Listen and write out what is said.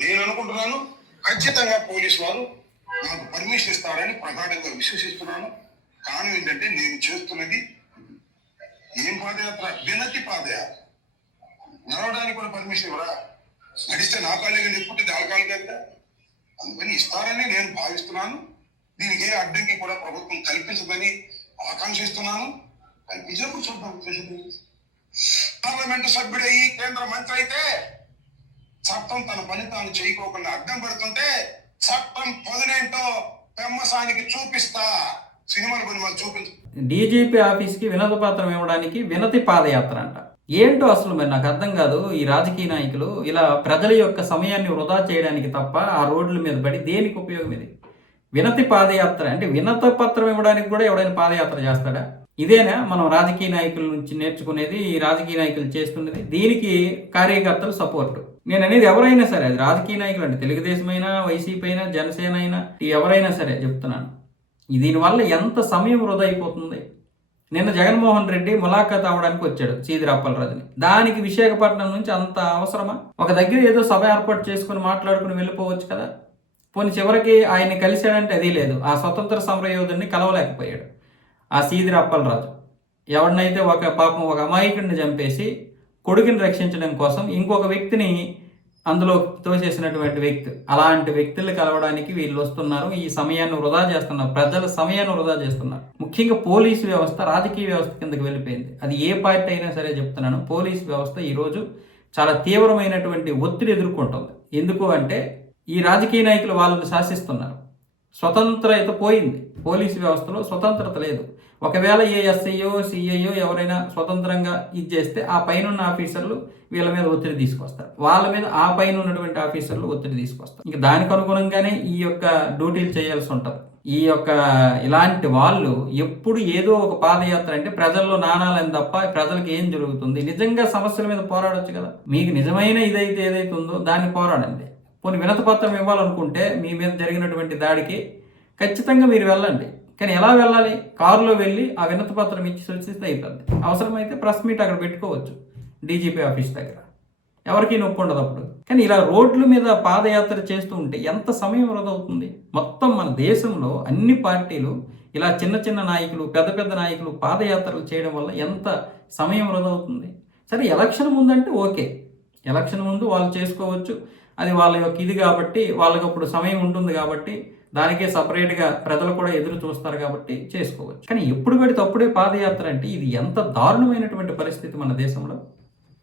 నేను అనుకుంటున్నాను ఖచ్చితంగా పోలీసు వారు నాకు పర్మిషన్ ఇస్తారని ప్రగాఢంగా విశ్వసిస్తున్నాను. కారణం ఏంటంటే నేను చేస్తున్నది ఏం పాదయాత్ర? వినతి పాదయాత్ర. నడవడానికి కూడా పర్మిషన్ ఇవ్వరా? నడిస్తే నా కాళ్ళగా నెప్పుంటుంది వాళ్ళ కాళ్ళు కదా. అందుకని ఇస్తారని నేను భావిస్తున్నాను. దీనికి ఏ అడ్డంకి కూడా ప్రభుత్వం కల్పించదని ఆకాంక్షిస్తున్నాను. కల్పించినప్పుడు చూద్దాం. పార్లమెంటు సభ్యుడయ్యి కేంద్ర మంత్రి అయితే చట్టం తన పని తాను చేయకోకుండా అడ్డం పడుతుంటే చట్టం పొదనేంటో పెమ్మసానికి చూపిస్తా. సినిమాలు కొన్ని మాకు చూపించు. డీజీపీ ఆఫీస్కి వినతి పత్రం ఇవ్వడానికి వినతి పాదయాత్ర అంట. ఏంటో అసలు మరి నాకు అర్థం కాదు. ఈ రాజకీయ నాయకులు ఇలా ప్రజల యొక్క సమయాన్ని వృధా చేయడానికి తప్ప ఆ రోడ్ల మీద పడి దేనికి ఉపయోగం ఇది? వినతి పాదయాత్ర అంటే వినతి పత్రం ఇవ్వడానికి కూడా ఎవడైనా పాదయాత్ర చేస్తాడా? ఇదేనా మనం రాజకీయ నాయకుల నుంచి నేర్చుకునేది, ఈ రాజకీయ నాయకులు చేస్తున్నది? దీనికి కార్యకర్తలు సపోర్టు. నేను అనేది ఎవరైనా సరే, అది రాజకీయ నాయకులు అంటే తెలుగుదేశం అయినా, వైసీపీ అయినా, జనసేన అయినా, ఎవరైనా సరే చెప్తున్నాను. దీనివల్ల ఎంత సమయం వృధా అయిపోతుంది. నిన్న జగన్మోహన్ రెడ్డి ములాఖాత్ అవ్వడానికి వచ్చాడు సీదిరి అప్పలరాజుని. దానికి విశాఖపట్నం నుంచి అంత అవసరమా? ఒక దగ్గర ఏదో సభ ఏర్పాటు చేసుకుని మాట్లాడుకుని వెళ్ళిపోవచ్చు కదా. పోనీ చివరికి ఆయన్ని కలిశాడంటే అది లేదు. ఆ స్వతంత్ర సమర యోధుడిని కలవలేకపోయాడు ఆ సీదిరి అప్పలరాజు. ఎవరినైతే ఒక అమాయకుడిని చంపేసి కొడుకుని రక్షించడం కోసం ఇంకొక వ్యక్తిని అందులో తోసేసినటువంటి వ్యక్తి. అలాంటి వ్యక్తులు కలవడానికి వీళ్ళు వస్తున్నారు. ఈ సమయాన్ని వృధా చేస్తున్నారు, ప్రజల సమయాన్ని వృధా చేస్తున్నారు. ముఖ్యంగా పోలీసు వ్యవస్థ రాజకీయ వ్యవస్థ కిందకి వెళ్ళిపోయింది. అది ఏ పార్టీ అయినా సరే చెప్తున్నాను. పోలీసు వ్యవస్థ ఈరోజు చాలా తీవ్రమైనటువంటి ఒత్తిడి ఎదుర్కొంటుంది. ఎందుకు అంటే ఈ రాజకీయ నాయకులు వాళ్ళని శాసిస్తున్నారు. స్వతంత్రత పోయింది. పోలీసు వ్యవస్థలో స్వతంత్రత లేదు. ఒకవేళ ఏ ఎస్ఐయో సిఐయో ఎవరైనా స్వతంత్రంగా ఇది చేస్తే ఆ పైన ఉన్న ఆఫీసర్లు వీళ్ళ మీద ఒత్తిడి తీసుకొస్తారు. వాళ్ళ మీద ఆ పైన ఉన్నటువంటి ఆఫీసర్లు ఒత్తిడి తీసుకొస్తారు. ఇంకా దానికి అనుగుణంగానే ఈ యొక్క డ్యూటీలు చేయాల్సి ఉంటుంది. ఇలాంటి వాళ్ళు ఎప్పుడు ఏదో ఒక పాదయాత్ర అంటే ప్రజల్లో నానాలని తప్ప ప్రజలకు ఏం జరుగుతుంది? నిజంగా సమస్యల మీద పోరాడొచ్చు కదా. మీకు నిజమైన ఏదైతే ఉందో దాన్ని పోరాడండి. పోనీ వినతి పత్రం ఇవ్వాలనుకుంటే మీ మీద జరిగినటువంటి దాడికి ఖచ్చితంగా మీరు వెళ్ళండి. కానీ ఎలా వెళ్ళాలి? కారులో వెళ్ళి ఆ వినతి పత్రం ఇచ్చి సూచిస్తే అయిపోద్ది. అవసరమైతే ప్రెస్ మీట్ అక్కడ పెట్టుకోవచ్చు డీజీపీ ఆఫీస్ దగ్గర. ఎవరికి నొప్పి ఉండదు అప్పుడు. కానీ ఇలా రోడ్ల మీద పాదయాత్ర చేస్తూ ఉంటే ఎంత సమయం వృధా అవుతుంది? మొత్తం మన దేశంలో అన్ని పార్టీలు ఇలా చిన్న చిన్న నాయకులు, పెద్ద పెద్ద నాయకులు పాదయాత్రలు చేయడం వల్ల ఎంత సమయం వృధా అవుతుంది? సరే, ఎలక్షన్ ముందంటే ఓకే, ఎలక్షన్ ముందు వాళ్ళు చేసుకోవచ్చు. అది వాళ్ళ యొక్క ఇది కాబట్టి వాళ్ళకి అప్పుడు సమయం ఉంటుంది కాబట్టి దానికే సపరేట్గా ప్రజలు కూడా ఎదురు చూస్తారు కాబట్టి చేసుకోవచ్చు. కానీ ఎప్పుడు పెడితే అప్పుడే పాదయాత్ర అంటే ఇది ఎంత దారుణమైనటువంటి పరిస్థితి మన దేశంలో.